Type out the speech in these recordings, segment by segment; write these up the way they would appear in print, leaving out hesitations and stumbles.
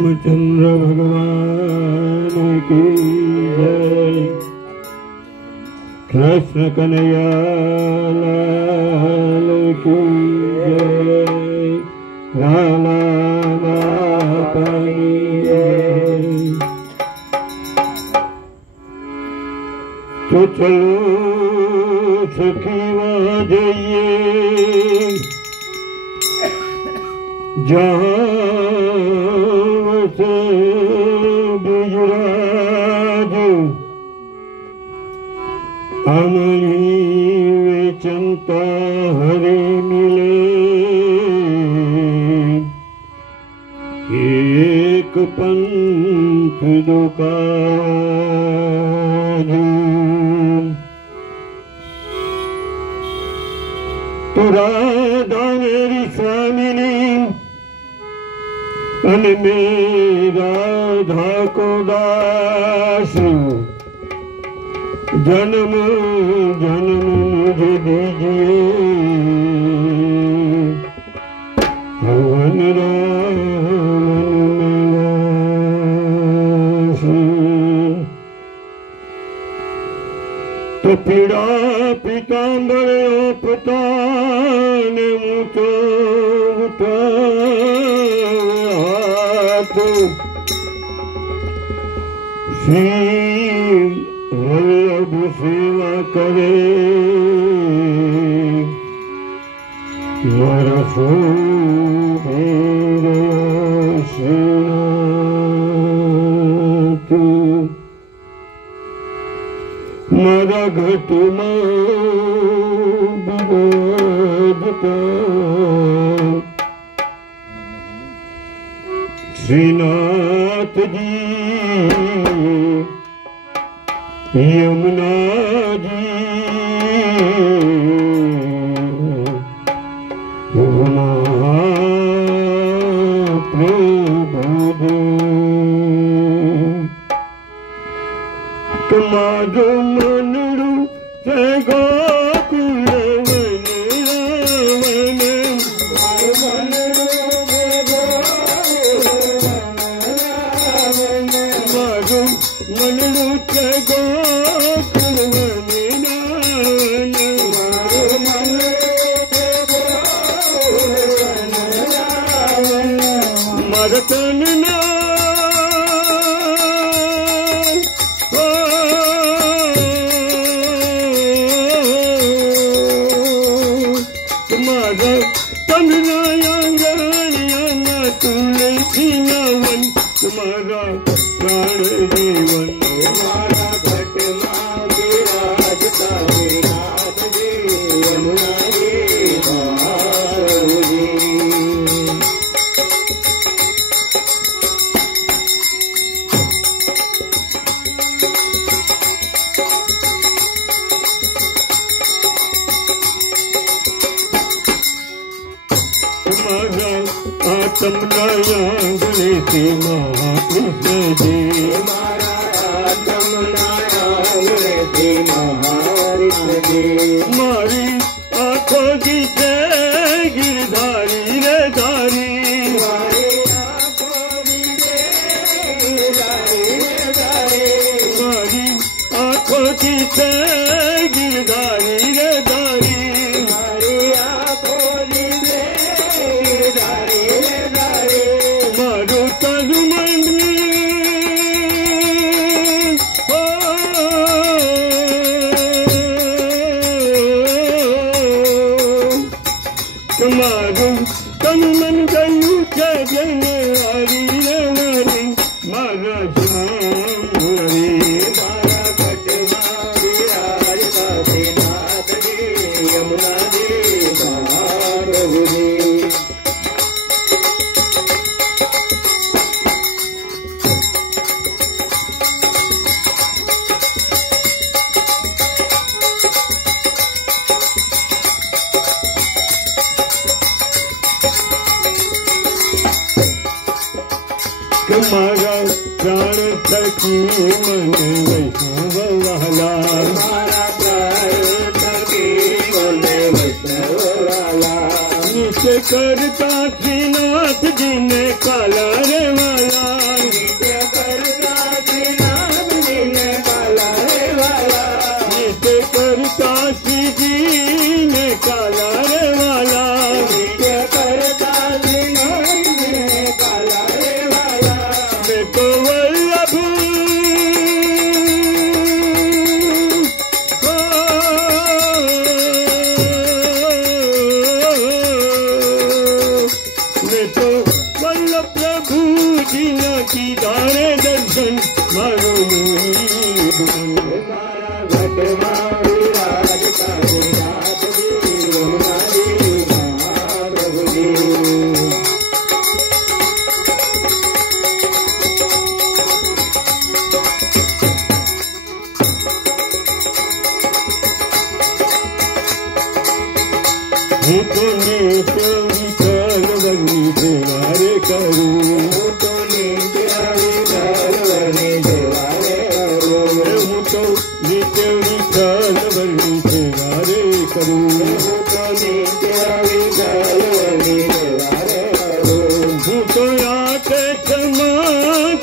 रामचंद्र भगवान की जय। कृष्ण कन्हैया लाल की जय। रामा माता की जय। तो चलो सखी वहाँ जाइए जहाँ से बिजराज अमली वे चंता हरे मिले। एक पंथ दो काज तो राधा मेरी स्वामिनी अन में राधा को दास जन्म जन्म मुझे दीजिए। हवन रावण में वास तो पीड़ा पीताम्बर पतान मुझो उठा श्री वल्लभ सेवा करे मारा सो श्रीनाथ मारा घट विराजता श्रीनाथ जी यमुना जी प्रभु तुम्हारो मनरू से गोकुल वन रावण मनरू से गोकुल वन रावण मरतन ना तुम्हारा तन नयंगन तुलसी नवन तुम्हारा प्राण जीवन तुम्हारा घट विराजता विराज जी यमुना जी बारुजी। तुम्हारा आत्म नयंगन से महाकृष्ण जी तुम्हारा आत्म नयंगन से महाकृष्ण जी मारी आँखों की से गिरधारी रे धारी मारी आँखों की से गिरधारी रे धारी मारी आँखों की से गिरधारी रे धारी मारी आँखों की से गिरधारी रे धारी मारू तनु मन तुम्हारू तन मन गयू जन हरी रे हरी मारा श्याम हरी मारा घटना विराजता श्रीनाथ जी यमुना जी बारुजी। तुम्हारा प्राण सखी मन वैष्णव वाला तुम्हारा प्राण सखी मन वैष्णव वाला निश्चय करता श्रीनाथ जी ने काला रे वाला वल्लभ प्रभु जी न की दारे दर्शन मारो मारा घट मारी राज करे रात जी यमुना जी महाप्रभु जी तो नित्य विठल वर्णी देवारे करूं तो नित्य विठल वर्णी देवारे करूं तो नित्य विठल वर्णी देवारे करूं तो नित्य विठल वर्णी देवारे करूं तो आटे क्षमा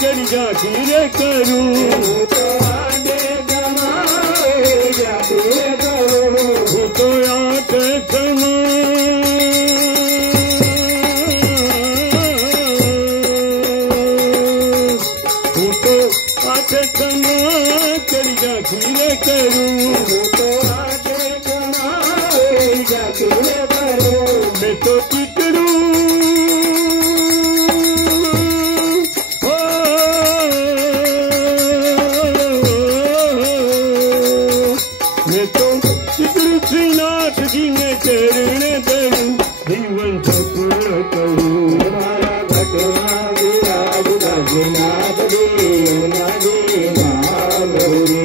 कर जाती करूं तो आटे क्षमा जाती करूं तो आटे क्षमा क्षमा कर जाती करूं तो आगे क्षमा जाती करूं मैं तो चिकरूं मैं तो चिकरू श्रीनाथ जी ने चरण धरूं जीवन सफल करूं हमारा घटना विराज नाथ जी यमुना जी महाप्रभु जी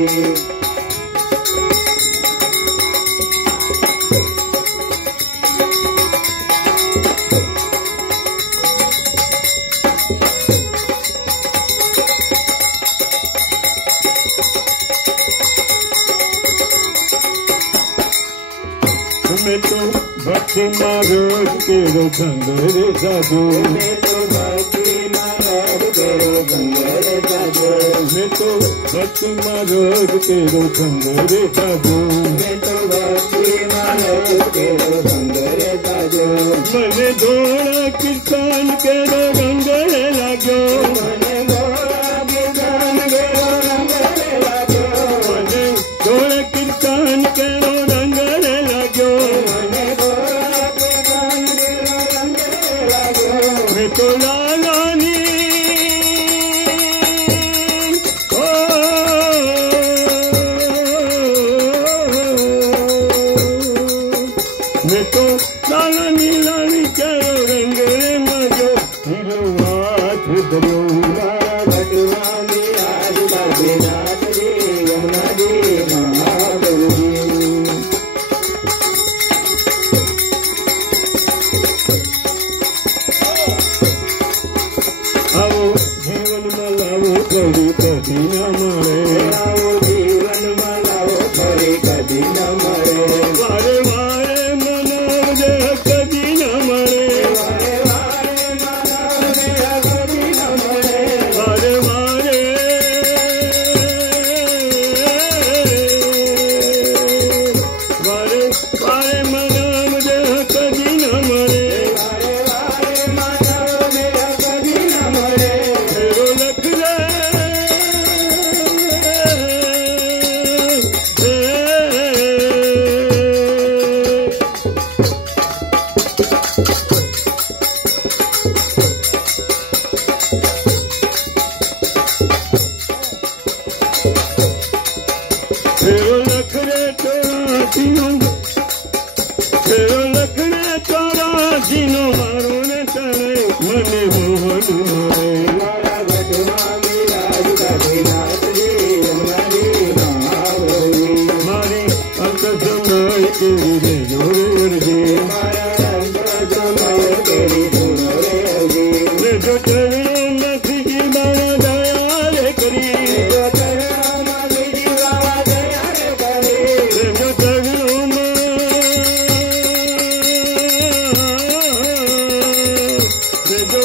मैं तो भक्ति मार्ग के संग रे साधु मैं तो भक्ति मार्ग के संग रे साधु मैं तो भक्ति मार्ग के संग रे साधु मैं तो भक्ति मार्ग के संग रे साधु मने धोड़ा कीर्तन के रंग लागो मने धोड़ा कीर्तन के रंग लागो मने धोड़ा कीर्तन के रंग लागो मैं तो लालानी मैं तो लालानी लानी करो रंग मजो हिरो हाथ धरो घटना आज नाथ जी यमुना जी महाप्रभु जी आओ जीवन मलाओ कभी कभी न मरे आओ जीवन मलाओ कभी कभी न मरे वारे वारे मनाओ देह कभी न मरे वारे वारे मनाओ देह कभी न मरे वारे वारे वारे वारे मनाओ देह कभी न मरे जीनो मारो न चले मने मोहन मोरे मारा घटना विराज नाथ जी यमुना जी महाप्रभु मारी अंत समय तेरी जोरे अर्जी मारा अंत समय तेरी जोरे अर्जी जो चरणों में सिकी बाबा दया रे करी जो चरणों में सिकी बाबा दया रे करी जो चरणों में जो